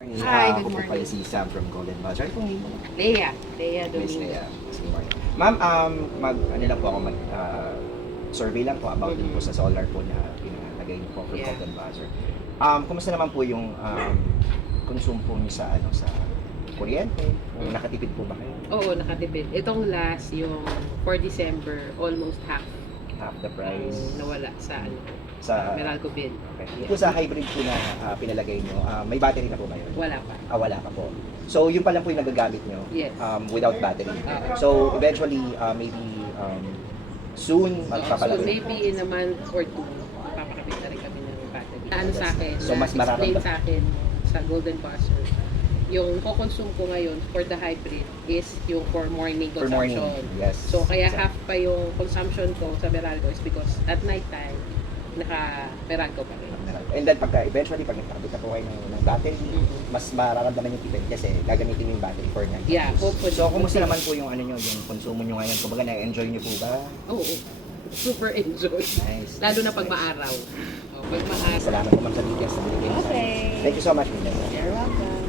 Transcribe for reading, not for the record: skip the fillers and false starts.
Hi, good Ako po pala morning. si Sam from Golden Buzzer. Kung Lea Miss Domingo. Lea. Good morning. Ma'am, ano lang po ako survey lang po about din po sa solar po na pinalagay niyo po from Yeah. Golden Buzzer. Kumusta naman po yung consume po niyo sa sa kuryente? O nakatipid po ba kayo? Oo, nakatipid. Itong last, yung for December, almost half Half the price nawala sa sa Meralco bill. okay. Ito sa hybrid po na pinalagay niyo, may battery na po ba yun? Wala pa. Wala pa po. So, yun pa lang po yung nagagamit nyo Yes. without battery. Oo. So, eventually, maybe soon, So magpapalagay. maybe in a month or two, papakabit na rin kami ng battery. Ano sa akin, So, mas explain mararamdaman. sa akin sa Golden Buzzer, yung ko-consume ko ngayon for the hybrid is yung for morning For consumption. morning, yes. So, kaya Exactly. half pa yung consumption ko sa Meralco is because at night time, naka-Meralco pa rin. And then, eventually, pag nagkakabit na po kayo ng battery, mas mararamdaman yung tipid kasi gagamitin mo yung battery for night. Yeah, hopefully. So, kumusta naman po yung nyo, yung konsumo nyo ngayon? Kumbaga, na-enjoy nyo po ba? Oo. Super enjoy. Nice. Lalo na nice, pag nice. maaraw. Pag maaraw. Salamat po ma'am sa details. Okay. Thank you so much. Ma'am. You're welcome.